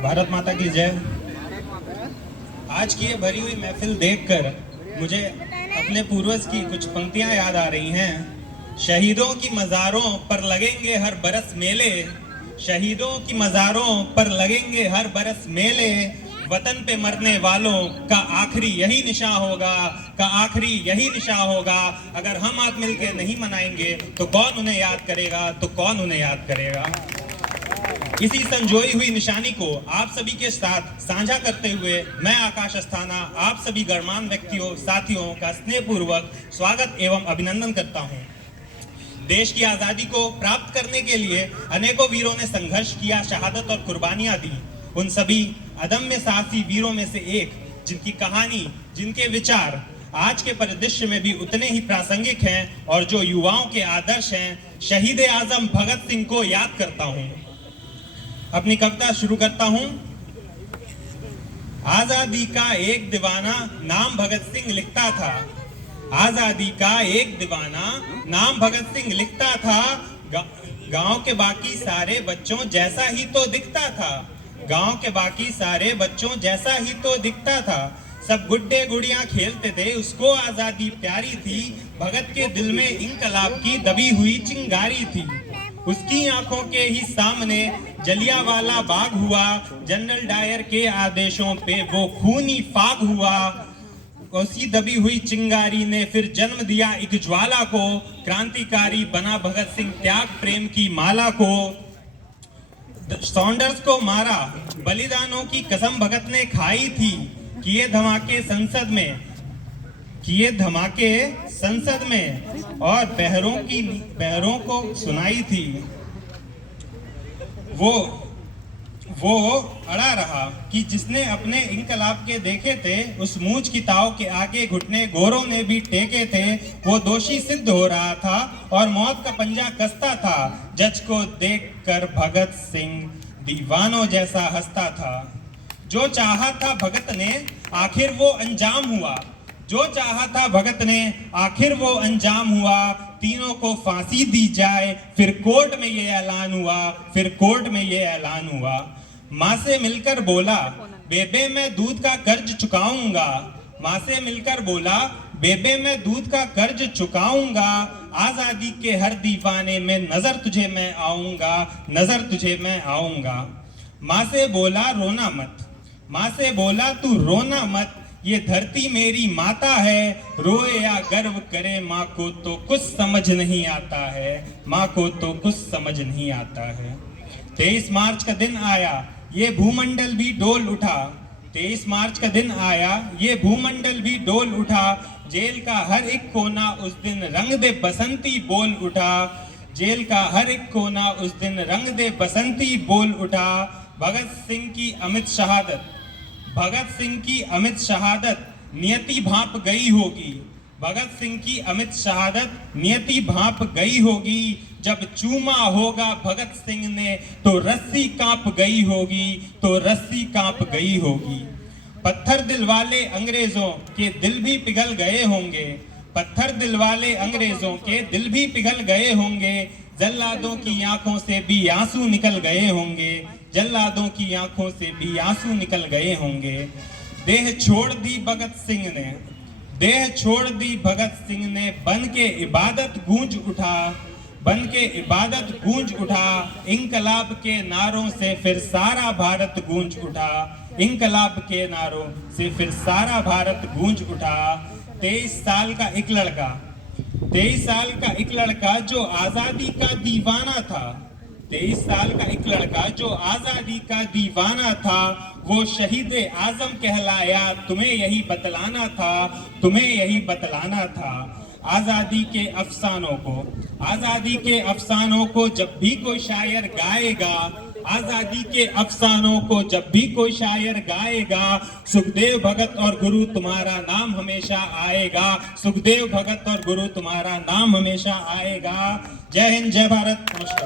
भारत माता की जय। आज की ये भरी हुई महफिल देखकर मुझे अपने पूर्वज की कुछ पंक्तियां याद आ रही हैं। शहीदों की मज़ारों पर लगेंगे हर बरस मेले, शहीदों की मज़ारों पर लगेंगे हर बरस मेले, वतन पे मरने वालों का आखिरी यही निशा होगा, आखिरी यही निशा होगा। अगर हम आज मिलकर नहीं मनाएंगे तो कौन उन्हें याद करेगा, तो कौन उन्हें याद करेगा। इसी संजोई हुई निशानी को आप सभी के साथ साझा करते हुए मैं आकाश अस्थाना आप सभी गणमान्य व्यक्तियों साथियों का स्नेहपूर्वक स्वागत एवं अभिनंदन करता हूं। देश की आजादी को प्राप्त करने के लिए अनेकों वीरों ने संघर्ष किया, शहादत और कुर्बानियां दी। उन सभी अदम्य साहसी वीरों में से एक, जिनकी कहानी, जिनके विचार आज के परिदृश्य में भी उतने ही प्रासंगिक हैं और जो युवाओं के आदर्श हैं, शहीद आजम भगत सिंह को याद करता हूं। अपनी कविता शुरू करता हूं। आजादी का एक दीवाना नाम भगत सिंह लिखता था, आजादी का एक दीवाना नाम भगत सिंह लिखता था। गांव के बाकी सारे बच्चों जैसा ही तो दिखता था, गांव के बाकी सारे बच्चों जैसा ही तो दिखता था। सब गुड्डे गुड़ियां खेलते थे, उसको आजादी प्यारी थी। भगत के दिल में इंकलाब की दबी हुई चिंगारी थी। उसकी आंखों के ही सामने जलियांवाला बाग हुआ, जनरल डायर के आदेशों पे वो खूनी फाग हुआ। उसी दबी हुई चिंगारी ने फिर जन्म दिया एक ज्वाला को, क्रांतिकारी बना भगत सिंह त्याग प्रेम की माला को। सॉन्डर्स को मारा, बलिदानों की कसम भगत ने खाई थी। किए धमाके संसद में, किए धमाके संसद में और बहरों को सुनाई थी। वो अड़ा रहा कि जिसने अपने इनकलाब के देखे थे, उस मूंछ की ताव के आगे घुटने गोरों ने भी टेके थे। वो दोषी सिद्ध हो रहा था और मौत का पंजा कसता था। जज को देखकर भगत सिंह दीवानों जैसा हंसता था। जो चाहा था भगत ने आखिर वो अंजाम हुआ, जो चाहा था भगत ने आखिर वो अंजाम हुआ। तीनों को फांसी दी जाए, फिर कोर्ट में ये ऐलान हुआ, फिर कोर्ट में ये ऐलान हुआ। माँ से मिलकर बोला, बेबे मैं दूध का कर्ज चुकाऊंगा। माँ से मिलकर बोला, बेबे मैं दूध का कर्ज चुकाऊंगा। आजादी के हर दीवाने में नजर तुझे मैं आऊंगा, नजर तुझे मैं आऊंगा। माँ से बोला रोना मत, माँ से बोला तू रोना मत, ये धरती मेरी माता है। रोए या गर्व करे माँ को तो कुछ समझ नहीं आता है, माँ को तो कुछ समझ नहीं आता है। 23 मार्च का दिन आया, ये भूमंडल भी डोल उठा। 23 मार्च का दिन आया, ये भूमंडल भी डोल उठा। जेल का हर एक कोना उस दिन रंग दे बसंती बोल उठा। जेल का हर एक कोना उस दिन रंग दे बसंती बोल उठा। भगत सिंह की अमित शहादत, भगत सिंह की अमित शहादत नियति भांप गई होगी। भगत सिंह की अमित शहादत नियति भांप गई होगी। जब चूमा होगा भगत सिंह ने तो रस्सी कांप गई होगी, तो रस्सी कांप गई होगी। पत्थर दिल वाले अंग्रेजों के दिल भी पिघल गए होंगे, पत्थर दिल वाले अंग्रेजों के दिल भी पिघल गए होंगे। जल्लादों की आंखों से भी आंसू निकल गए होंगे, जल्लादों की आंखों से भी आंसू निकल गए होंगे। देह छोड़ दी भगत सिंह ने, देह छोड़ दी भगत सिंह ने, बन के इबादत गूंज उठा, बन के इबादत गूंज उठा। इंकलाब के नारों से फिर सारा भारत गूंज उठा, इंकलाब के नारों से फिर सारा भारत गूंज उठा। 23 साल का एक लड़का, 23 साल का एक लड़का जो आजादी का दीवाना था, 23 साल का एक लड़का जो आजादी का दीवाना था। वो शहीद आजम कहलाया, तुम्हें यही बतलाना था, तुम्हें यही बतलाना था। आजादी के अफसानों को, आजादी के अफसानों को जब भी कोई शायर गाएगा, आजादी के अफसानों को जब भी कोई शायर गाएगा, सुखदेव भगत और गुरु तुम्हारा नाम हमेशा आएगा, सुखदेव भगत और गुरु तुम्हारा नाम हमेशा आएगा। जय हिंद, जय भारत, नमस्कार।